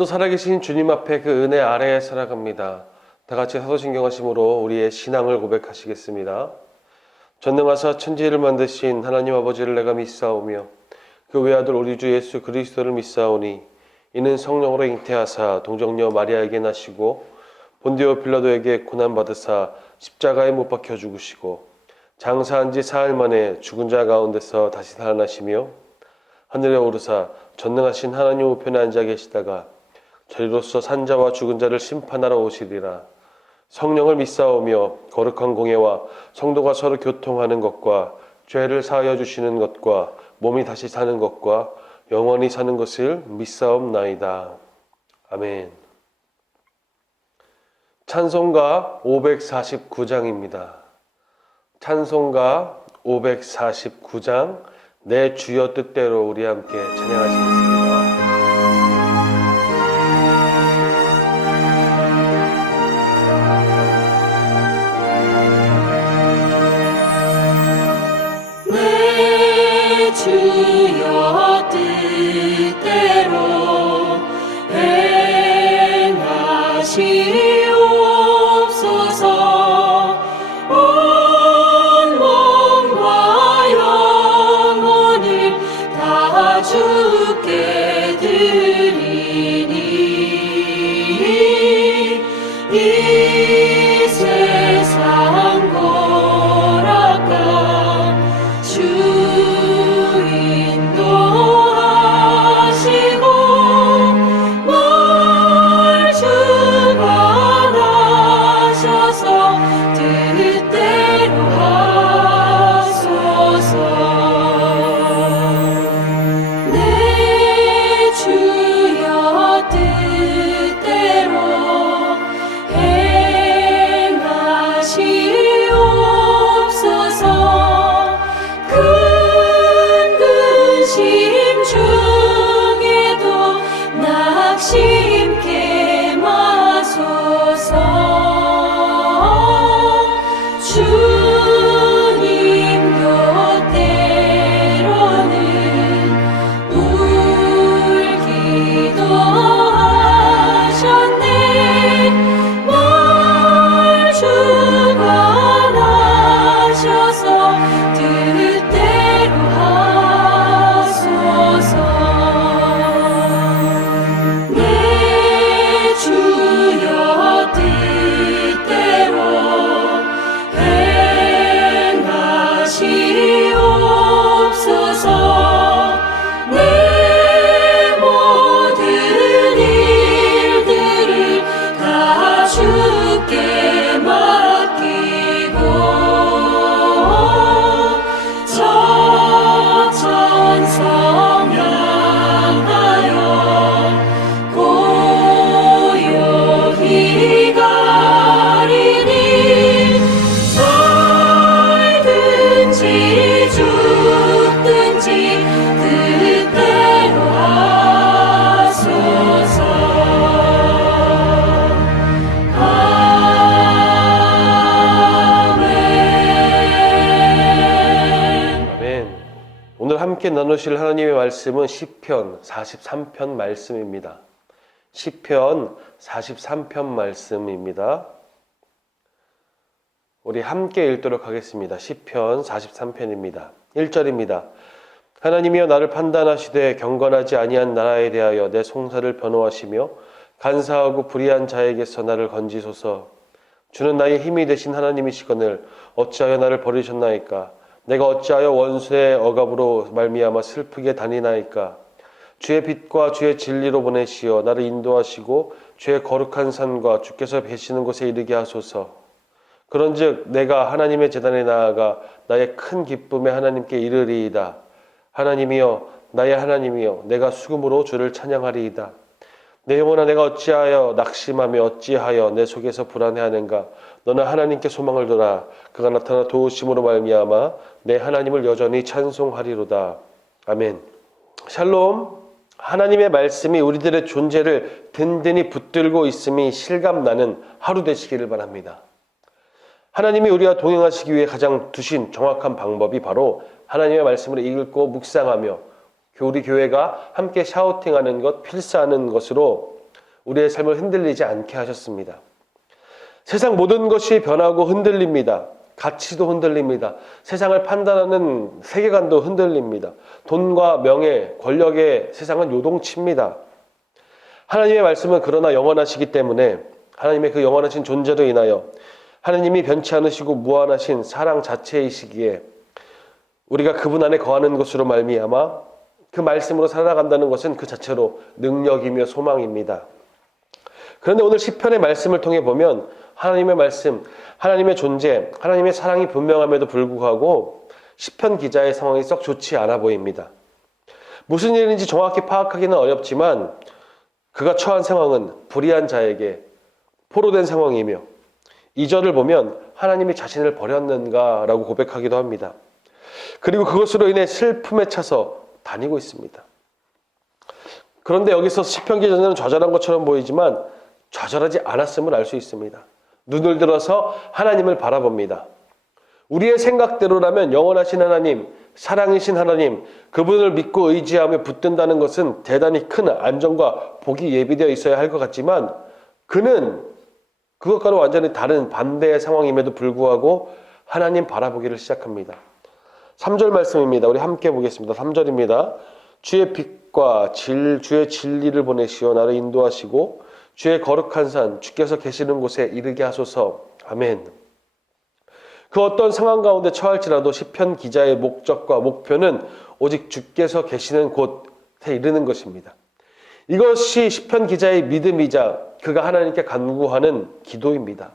오늘도 살아계신 주님 앞에 그 은혜 아래에 살아갑니다. 다 같이 사도신경 하심으로 우리의 신앙을 고백하시겠습니다. 전능하사 천지를 만드신 하나님 아버지를 내가 믿사오며 그 외아들 우리 주 예수 그리스도를 믿사오니 이는 성령으로 잉태하사 동정녀 마리아에게 나시고 본디오 빌라도에게 고난받으사 십자가에 못 박혀 죽으시고 장사한 지 사흘 만에 죽은 자 가운데서 다시 살아나시며 하늘에 오르사 전능하신 하나님 우편에 앉아 계시다가 저리로서 산자와 죽은 자를 심판하러 오시리라. 성령을 믿사오며 거룩한 공예와 성도가 서로 교통하는 것과 죄를 사하여 주시는 것과 몸이 다시 사는 것과 영원히 사는 것을 믿사옵나이다. 아멘. 찬송가 549장입니다. 찬송가 549장 내 주여 뜻대로 우리 함께 찬양하시겠습니다. 내 주여 뜻대로 행하시옵소서. 온 몸과 영혼을 다 주께 드리니 이 세상 고락감 주 인도하시고 뭘 주관하셔서 뜻대로 하소서. 내 주여 뜻대로 행하시옵소서. 큰 근심 중에도 낙심케 마소서. 주님도 때로는 울기도 하셨네. 뭘 주관하셔서 뜻대로 하소서. 내 주여 뜻대로 행하시옵소서. 내 모든 일들을 다 주께 맡기고 저 천성 향하여 고요히 가리니 살든지 죽든지 뜻대로 하소서. 아멘. 아멘. 오늘 함께 나누실 하나님의 말씀은 시편 43편 말씀입니다. 시편 43편 말씀입니다. 우리 함께 읽도록 하겠습니다. 시편 43편입니다. 1절입니다. 하나님이여 나를 판단하시되 경건하지 아니한 나라에 대하여 내 송사를 변호하시며 간사하고 불의한 자에게서 나를 건지소서. 주는 나의 힘이 되신 하나님이시거늘 어찌하여 나를 버리셨나이까. 내가 어찌하여 원수의 억압으로 말미암아 슬프게 다니나이까. 주의 빛과 주의 진리로 보내시어 나를 인도하시고 주의 거룩한 산과 주께서 계시는 곳에 이르게 하소서. 그런즉 내가 하나님의 제단에 나아가 나의 큰 기쁨에 하나님께 이르리이다. 하나님이여 나의 하나님이여 내가 수금으로 주를 찬양하리이다. 내 영혼아 내가 어찌하여 낙심하며 어찌하여 내 속에서 불안해하는가. 너는 하나님께 소망을 둬라. 그가 나타나 도우심으로 말미암아 내 하나님을 여전히 찬송하리로다. 아멘. 샬롬. 하나님의 말씀이 우리들의 존재를 든든히 붙들고 있음이 실감나는 하루 되시기를 바랍니다. 하나님이 우리와 동행하시기 위해 가장 두신 정확한 방법이 바로 하나님의 말씀을 읽고 묵상하며 우리 교회가 함께 샤우팅하는 것, 필사하는 것으로 우리의 삶을 흔들리지 않게 하셨습니다. 세상 모든 것이 변하고 흔들립니다. 가치도 흔들립니다. 세상을 판단하는 세계관도 흔들립니다. 돈과 명예, 권력의 세상은 요동칩니다. 하나님의 말씀은 그러나 영원하시기 때문에 하나님의 그 영원하신 존재로 인하여 하나님이 변치 않으시고 무한하신 사랑 자체이시기에 우리가 그분 안에 거하는 것으로 말미암아 그 말씀으로 살아간다는 것은 그 자체로 능력이며 소망입니다. 그런데 오늘 시편의 말씀을 통해 보면 하나님의 말씀, 하나님의 존재, 하나님의 사랑이 분명함에도 불구하고 시편 기자의 상황이 썩 좋지 않아 보입니다. 무슨 일인지 정확히 파악하기는 어렵지만 그가 처한 상황은 불의한 자에게 포로된 상황이며 2절을 보면 하나님이 자신을 버렸는가라고 고백하기도 합니다. 그리고 그것으로 인해 슬픔에 차서 다니고 있습니다. 그런데 여기서 시편 기자는 좌절한 것처럼 보이지만 좌절하지 않았음을 알 수 있습니다. 눈을 들어서 하나님을 바라봅니다. 우리의 생각대로라면 영원하신 하나님, 사랑이신 하나님, 그분을 믿고 의지하며 붙든다는 것은 대단히 큰 안정과 복이 예비되어 있어야 할 것 같지만 그는 그것과는 완전히 다른 반대의 상황임에도 불구하고 하나님 바라보기를 시작합니다. 3절 말씀입니다. 우리 함께 보겠습니다. 3절입니다. 주의 빛과 주의 진리를 보내시어 나를 인도하시고 주의 거룩한 산 주께서 계시는 곳에 이르게 하소서. 아멘. 그 어떤 상황 가운데 처할지라도 시편 기자의 목적과 목표는 오직 주께서 계시는 곳에 이르는 것입니다. 이것이 시편 기자의 믿음이자 그가 하나님께 간구하는 기도입니다.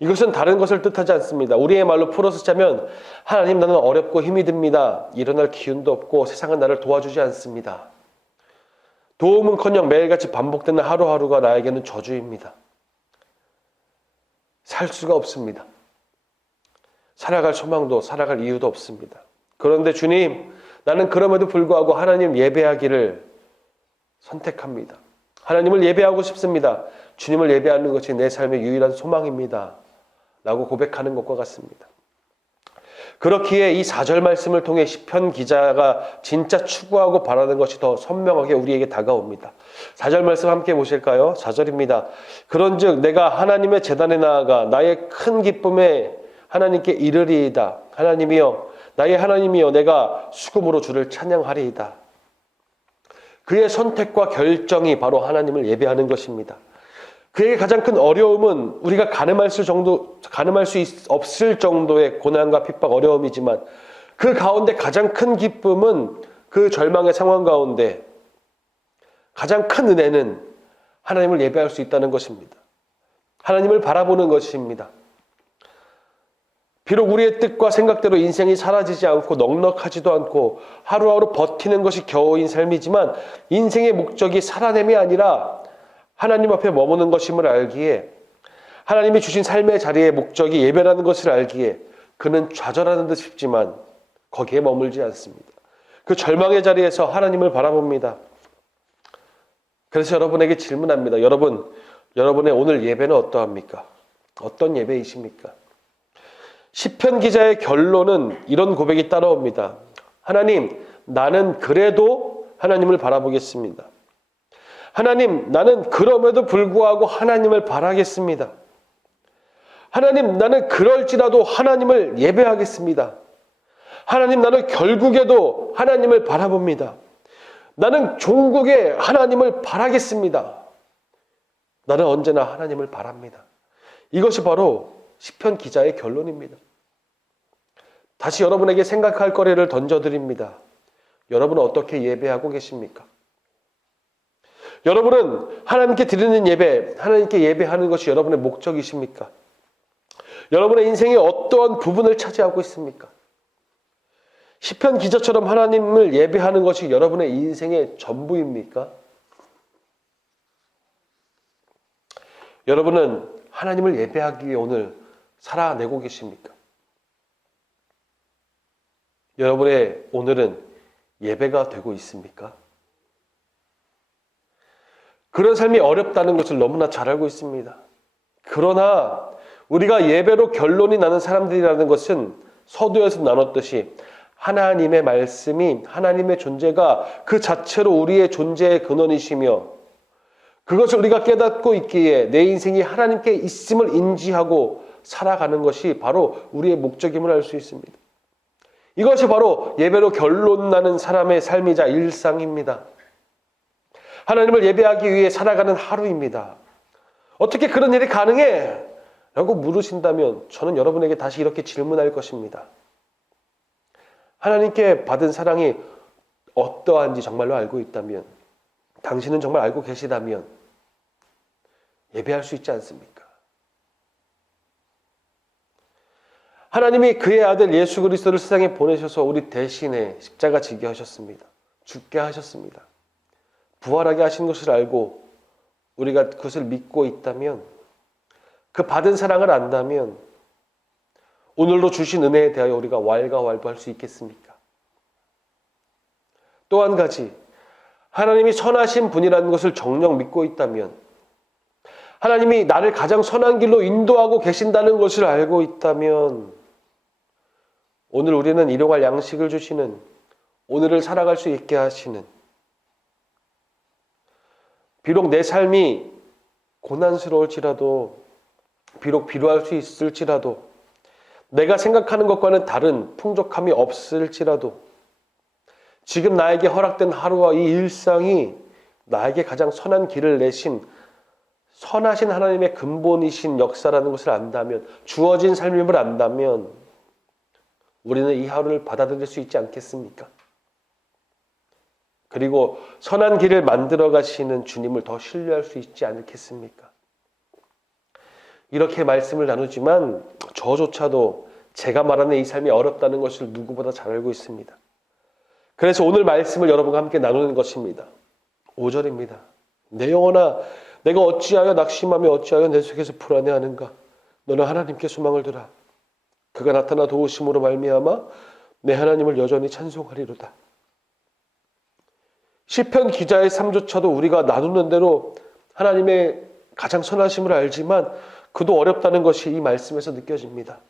이것은 다른 것을 뜻하지 않습니다. 우리의 말로 풀어서 짜면 하나님 나는 어렵고 힘이 듭니다. 일어날 기운도 없고 세상은 나를 도와주지 않습니다. 도움은커녕 매일같이 반복되는 하루하루가 나에게는 저주입니다. 살 수가 없습니다. 살아갈 소망도 살아갈 이유도 없습니다. 그런데 주님, 나는 그럼에도 불구하고 하나님 예배하기를 선택합니다. 하나님을 예배하고 싶습니다. 주님을 예배하는 것이 내 삶의 유일한 소망입니다. 라고 고백하는 것과 같습니다. 그렇기에 이 4절 말씀을 통해 시편 기자가 진짜 추구하고 바라는 것이 더 선명하게 우리에게 다가옵니다. 4절 말씀 함께 보실까요? 4절입니다. 그런즉 내가 하나님의 제단에 나아가 나의 큰 기쁨에 하나님께 이르리이다. 하나님이여, 나의 하나님이여, 내가 수금으로 주를 찬양하리이다. 그의 선택과 결정이 바로 하나님을 예배하는 것입니다. 그의 가장 큰 어려움은 우리가 가늠할 수 없을 정도의 고난과 핍박, 어려움이지만 그 가운데 가장 큰 기쁨은 그 절망의 상황 가운데 가장 큰 은혜는 하나님을 예배할 수 있다는 것입니다. 하나님을 바라보는 것입니다. 비록 우리의 뜻과 생각대로 인생이 사라지지 않고 넉넉하지도 않고 하루하루 버티는 것이 겨우인 삶이지만 인생의 목적이 살아냄이 아니라 하나님 앞에 머무는 것임을 알기에, 하나님이 주신 삶의 자리의 목적이 예배라는 것을 알기에 그는 좌절하는 듯 싶지만 거기에 머물지 않습니다. 그 절망의 자리에서 하나님을 바라봅니다. 그래서 여러분에게 질문합니다. 여러분의 오늘 예배는 어떠합니까? 어떤 예배이십니까? 시편 기자의 결론은 이런 고백이 따라옵니다. 하나님, 나는 그래도 하나님을 바라보겠습니다. 하나님, 나는 그럼에도 불구하고 하나님을 바라겠습니다. 하나님, 나는 그럴지라도 하나님을 예배하겠습니다. 하나님, 나는 결국에도 하나님을 바라봅니다. 나는 종국에 하나님을 바라겠습니다. 나는 언제나 하나님을 바랍니다. 이것이 바로 시편 기자의 결론입니다. 다시 여러분에게 생각할 거리를 던져드립니다. 여러분은 어떻게 예배하고 계십니까? 여러분은 하나님께 드리는 예배, 하나님께 예배하는 것이 여러분의 목적이십니까? 여러분의 인생의 어떠한 부분을 차지하고 있습니까? 시편 기자처럼 하나님을 예배하는 것이 여러분의 인생의 전부입니까? 여러분은 하나님을 예배하기 위해 오늘 살아내고 계십니까? 여러분의 오늘은 예배가 되고 있습니까? 그런 삶이 어렵다는 것을 너무나 잘 알고 있습니다. 그러나 우리가 예배로 결론이 나는 사람들이라는 것은 서두에서 나눴듯이 하나님의 말씀이, 하나님의 존재가 그 자체로 우리의 존재의 근원이시며 그것을 우리가 깨닫고 있기에 내 인생이 하나님께 있음을 인지하고 살아가는 것이 바로 우리의 목적임을 알 수 있습니다. 이것이 바로 예배로 결론 나는 사람의 삶이자 일상입니다. 하나님을 예배하기 위해 살아가는 하루입니다. 어떻게 그런 일이 가능해? 라고 물으신다면 저는 여러분에게 다시 이렇게 질문할 것입니다. 하나님께 받은 사랑이 어떠한지 정말로 알고 있다면, 당신은 정말 알고 계시다면 예배할 수 있지 않습니까? 하나님이 그의 아들 예수 그리스도를 세상에 보내셔서 우리 대신에 십자가 지게 하셨습니다. 죽게 하셨습니다. 부활하게 하신 것을 알고 우리가 그것을 믿고 있다면, 그 받은 사랑을 안다면 오늘도 주신 은혜에 대하여 우리가 왈가왈부할 수 있겠습니까? 또 한 가지, 하나님이 선하신 분이라는 것을 정녕 믿고 있다면, 하나님이 나를 가장 선한 길로 인도하고 계신다는 것을 알고 있다면, 오늘 우리는 일용할 양식을 주시는, 오늘을 살아갈 수 있게 하시는, 비록 내 삶이 고난스러울지라도, 비록 비루할 수 있을지라도, 내가 생각하는 것과는 다른 풍족함이 없을지라도, 지금 나에게 허락된 하루와 이 일상이 나에게 가장 선한 길을 내신 선하신 하나님의 근본이신 역사라는 것을 안다면, 주어진 삶임을 안다면 우리는 이 하루를 받아들일 수 있지 않겠습니까? 그리고 선한 길을 만들어 가시는 주님을 더 신뢰할 수 있지 않겠습니까? 이렇게 말씀을 나누지만 저조차도 제가 말하는 이 삶이 어렵다는 것을 누구보다 잘 알고 있습니다. 그래서 오늘 말씀을 여러분과 함께 나누는 것입니다. 5절입니다. 내 영혼아, 내가 어찌하여 낙심하며 어찌하여 내 속에서 불안해하는가? 너는 하나님께 소망을 두라. 그가 나타나 도우심으로 말미암아 내 하나님을 여전히 찬송하리로다. 시편 기자의 삶조차도 우리가 나누는 대로 하나님의 가장 선하심을 알지만 그도 어렵다는 것이 이 말씀에서 느껴집니다.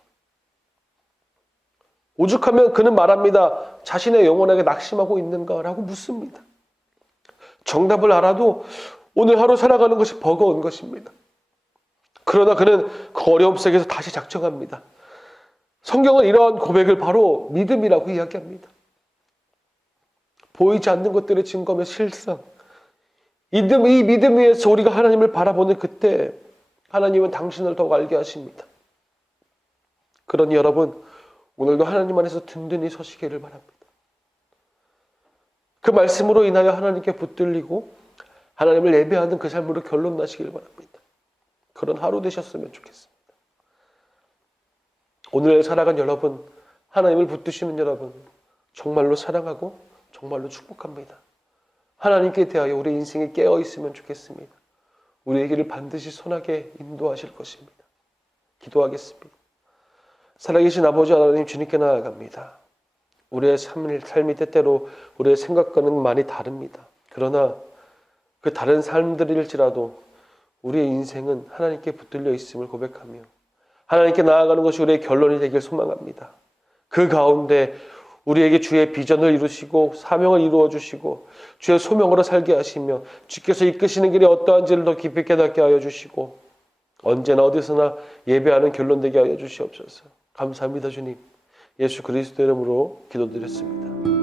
오죽하면 그는 말합니다. 자신의 영혼에게 낙심하고 있는가라고 묻습니다. 정답을 알아도 오늘 하루 살아가는 것이 버거운 것입니다. 그러나 그는 그 어려움 속에서 다시 작정합니다. 성경은 이러한 고백을 바로 믿음이라고 이야기합니다. 보이지 않는 것들의 증거며 실상, 이 믿음 위에서 우리가 하나님을 바라보는 그때 하나님은 당신을 더욱 알게 하십니다. 그러니 여러분, 오늘도 하나님 안에서 든든히 서시기를 바랍니다. 그 말씀으로 인하여 하나님께 붙들리고 하나님을 예배하는 그 삶으로 결론 나시길 바랍니다. 그런 하루 되셨으면 좋겠습니다. 오늘 살아간 여러분, 하나님을 붙드시는 여러분, 정말로 사랑하고 정말로 축복합니다. 하나님께 대하여 우리 인생이 깨어 있으면 좋겠습니다. 우리의 길을 반드시 선하게 인도하실 것입니다. 기도하겠습니다. 살아계신 아버지 하나님, 주님께 나아갑니다. 우리의 삶이 때때로 우리의 생각과는 많이 다릅니다. 그러나 그 다른 삶들일지라도 우리의 인생은 하나님께 붙들려 있음을 고백하며 하나님께 나아가는 것이 우리의 결론이 되길 소망합니다. 그 가운데 우리에게 주의 비전을 이루시고 사명을 이루어 주시고 주의 소명으로 살게 하시며 주께서 이끄시는 길이 어떠한지를 더 깊이 깨닫게 하여 주시고 언제나 어디서나 예배하는 결론 되게 하여 주시옵소서. 감사합니다, 주님. 예수 그리스도 이름으로 기도드렸습니다.